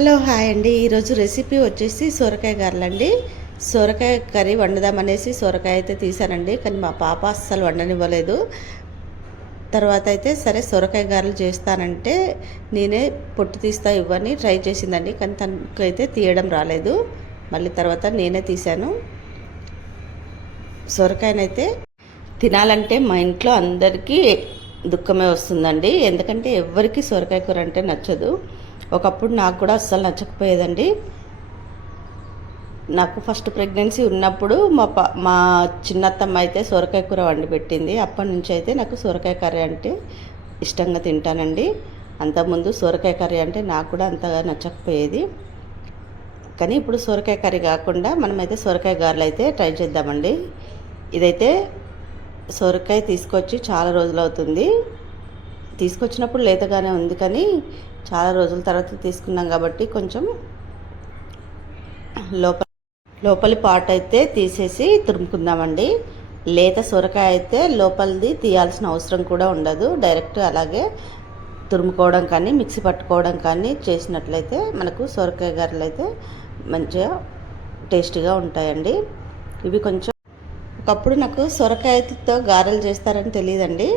Hello hi అండి. ఈరోజు recipe వచ్చేసి సొరకాయ గారెలండి. సొరకాయ కర్రీ వండుదామనేసి సొరకాయ అయితే తీసానండి, కానీ మా పాప అస్సలు వండనివ్వలేదు. తర్వాత అయితే సరే సొరకాయ గారెలు చేస్తానంటే నేనే పొట్టు తీస్తా ఇవ్వని ట్రై చేసిందండి, కానీ తనకైతే తీయడం రాలేదు. మళ్ళీ తర్వాత నేనే తీశాను. సొరకాయనైతే తినాలంటే మా ఇంట్లో అందరికీ దుఃఖమే వస్తుందండి, ఎందుకంటే ఎవరికి సొరకాయ కూర అంటే నచ్చదు. ఒకప్పుడు నాకు కూడా అస్సలు నచ్చకపోయేదండి. నాకు ఫస్ట్ ప్రెగ్నెన్సీ ఉన్నప్పుడు మా చిన్నత్తమ్మ అయితే సొరకాయ కూర వండి పెట్టింది. అప్పటి నుంచి అయితే నాకు సొరకాయ కర్రీ అంటే ఇష్టంగా తింటానండి. అంతకుముందు సొరకాయ కర్రీ అంటే నాకు కూడా అంతగా నచ్చకపోయేది. కానీ ఇప్పుడు సొరకాయ కర్రీ కాకుండా మనమైతే సొరకాయ గారెలు అయితే ట్రై చేద్దామండి. ఇదైతే సొరకాయ తీసుకొచ్చి చాలా రోజులు అవుతుంది. తీసుకొచ్చినప్పుడు లేతగానే ఉంది, కానీ చాలా రోజుల తర్వాత తీసుకున్నాం కాబట్టి కొంచెం లోపలి పార్ట్ అయితే తీసేసి తురుముకుందామండి. లేత సొరకాయ అయితే లోపలిది తీయాల్సిన అవసరం కూడా ఉండదు. డైరెక్ట్ అలాగే తురుముకోవడం కానీ మిక్సీ పట్టుకోవడం కానీ చేసినట్లయితే మనకు సొరకాయ గారెలు అయితే మంచిగా టేస్టీగా ఉంటాయండి. ఇవి కొంచెం ఒకప్పుడు నాకు సొరకాయతో గారెలు చేస్తారని తెలియదండి.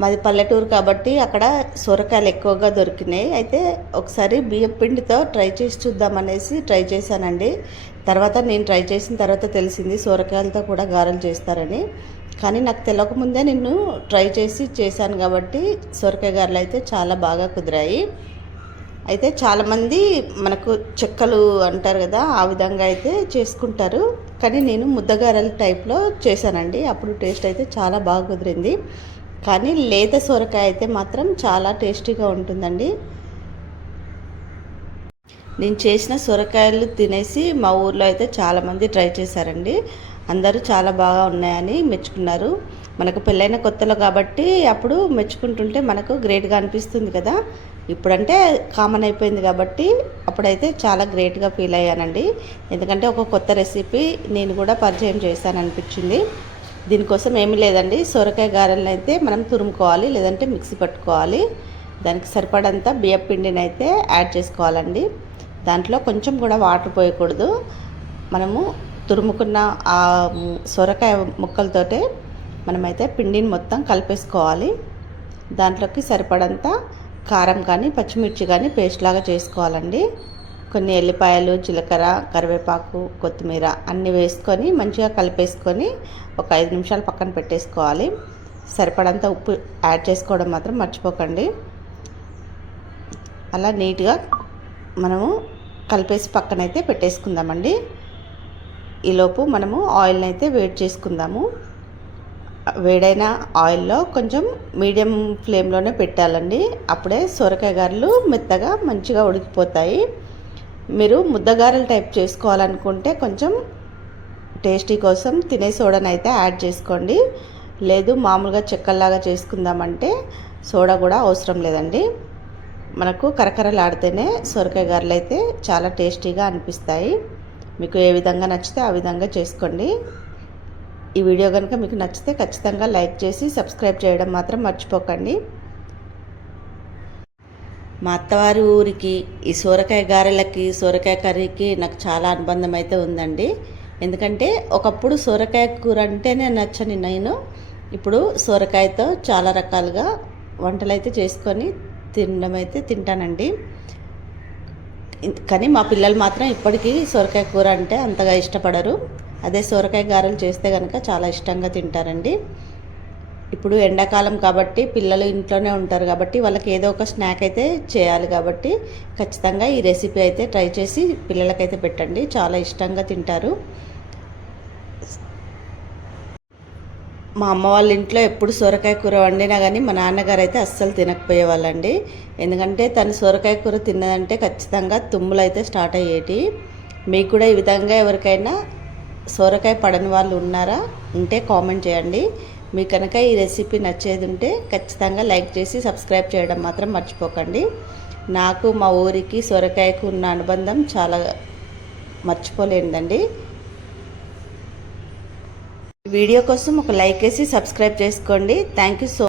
మాది పల్లెటూరు కాబట్టి అక్కడ సొరకాయలు ఎక్కువగా దొరికినాయి. అయితే ఒకసారి బియ్యం పిండితో ట్రై చేసి చూద్దామనేసి ట్రై చేశానండి. తర్వాత నేను ట్రై చేసిన తర్వాత తెలిసింది సొరకాయలతో కూడా గారెలు చేస్తారని. కానీ నాకు తెలియకముందే నేను ట్రై చేశాను కాబట్టి సొరకాయ గారెలు అయితే చాలా బాగా కుదిరాయి. అయితే చాలామంది మనకు చెక్కలు అంటారు కదా, ఆ విధంగా అయితే చేసుకుంటారు. కానీ నేను ముద్దగారెల టైప్లో చేశానండి. అప్పుడు టేస్ట్ అయితే చాలా బాగా కుదిరింది. కానీ లేత సొరకాయ అయితే మాత్రం చాలా టేస్టీగా ఉంటుందండి. నేను చేసిన సొరకాయలు తినేసి మా ఊర్లో అయితే చాలామంది ట్రై చేశారండి. అందరూ చాలా బాగా ఉన్నాయని మెచ్చుకున్నారు. మనకు పెళ్ళైన కొత్తలో కాబట్టి అప్పుడు మెచ్చుకుంటుంటే మనకు గ్రేట్గా అనిపిస్తుంది కదా. ఇప్పుడంటే కామన్ అయిపోయింది కాబట్టి అప్పుడైతే చాలా గ్రేట్గా ఫీల్ అయ్యానండి. ఎందుకంటే ఒక కొత్త రెసిపీ నేను కూడా పరిచయం చేశాను అనిపించింది. దీనికోసం ఏమీ లేదండి, సొరకాయ గారెలను అయితే మనం తురుముకోవాలి, లేదంటే మిక్సీ పట్టుకోవాలి. దానికి సరిపడంత బియ్యం పిండిని అయితే యాడ్ చేసుకోవాలండి. దాంట్లో కొంచెం కూడా వాటర్ పోయకూడదు. మనము తురుముకున్న ఆ సొరకాయ ముక్కలతోటే మనమైతే పిండిని మొత్తం కలిపేసుకోవాలి. దాంట్లోకి సరిపడంత కారం కానీ పచ్చిమిర్చి కానీ పేస్ట్ లాగా చేసుకోవాలండి. కొన్ని ఎల్లిపాయలు, జీలకర్ర, కరివేపాకు, కొత్తిమీర అన్నీ వేసుకొని మంచిగా కలిపేసుకొని ఒక 5 నిమిషాలు పక్కన పెట్టేసుకోవాలి. సరిపడంత ఉప్పు యాడ్ చేసుకోవడం మాత్రం మర్చిపోకండి. అలా నీట్గా మనము కలిపేసి పక్కనైతే పెట్టేసుకుందామండి. ఈలోపు మనము ఆయిల్ని అయితే వేడి చేసుకుందాము. వేడైన ఆయిల్లో కొంచెం మీడియం ఫ్లేమ్లోనే పెట్టాలండి. అప్పుడే సొరకాయ గారెలు మెత్తగా మంచిగా ఉడికిపోతాయి. మీరు ముద్దగారెల టైప్ చేసుకోవాలనుకుంటే కొంచెం టేస్టీ కోసం తినే సోడాని అయితే యాడ్ చేసుకోండి. లేదు మామూలుగా చెక్కల్లాగా చేసుకుందామంటే సోడా కూడా అవసరం లేదండి. మనకు కరకరలాడితేనే సొరకాయ గారెలు అయితే చాలా టేస్టీగా అనిపిస్తాయి. మీకు ఏ విధంగా నచ్చితే ఆ విధంగా చేసుకోండి. ఈ వీడియో కనుక మీకు నచ్చితే ఖచ్చితంగా లైక్ చేసి సబ్స్క్రైబ్ చేయడం మాత్రం మర్చిపోకండి. మా అత్తవారి ఊరికి ఈ సొరకాయ గారెలకి, సొరకాయ కర్రీకి నాకు చాలా అనుబంధం అయితే ఉందండి. ఎందుకంటే ఒకప్పుడు సొరకాయ కూర అంటేనే నచ్చని నేను ఇప్పుడు సొరకాయతో చాలా రకాలుగా వంటలు అయితే చేసుకొని తినడం అయితే తింటానండి. కానీ మా పిల్లలు మాత్రం ఇప్పటికీ సొరకాయ కూర అంటే అంతగా ఇష్టపడరు. అదే సొరకాయ గారెలు చేస్తే కనుక చాలా ఇష్టంగా తింటారండి. ఇప్పుడు ఎండాకాలం కాబట్టి పిల్లలు ఇంట్లోనే ఉంటారు కాబట్టి వాళ్ళకి ఏదో ఒక స్నాక్ అయితే చేయాలి కాబట్టి ఖచ్చితంగా ఈ రెసిపీ అయితే ట్రై చేసి పిల్లలకైతే పెట్టండి, చాలా ఇష్టంగా తింటారు. మా అమ్మ వాళ్ళ ఇంట్లో ఎప్పుడు సొరకాయ కూర వండినా కానీ మా నాన్నగారు అయితే అస్సలు తినకపోయేవాళ్ళండి. ఎందుకంటే తను సొరకాయ కూర తిన్నదంటే ఖచ్చితంగా తుమ్ములు అయితే స్టార్ట్ అయ్యేటి. మీకు కూడా ఈ విధంగా ఎవరికైనా సొరకాయ పడని వాళ్ళు ఉన్నారా? ఉంటే కామెంట్ చేయండి. మీకు కనుక ఈ రెసిపీ నచ్చేది ఉంటే ఖచ్చితంగా లైక్ చేసి సబ్స్క్రైబ్ చేయడం మాత్రం మర్చిపోకండి. నాకు మా ఊరికి సొరకాయకు ఉన్న అనుబంధం చాలా మర్చిపోలేనిదండి. వీడియో కోసం ఒక లైక్ వేసి సబ్స్క్రైబ్ చేసుకోండి. Thank you so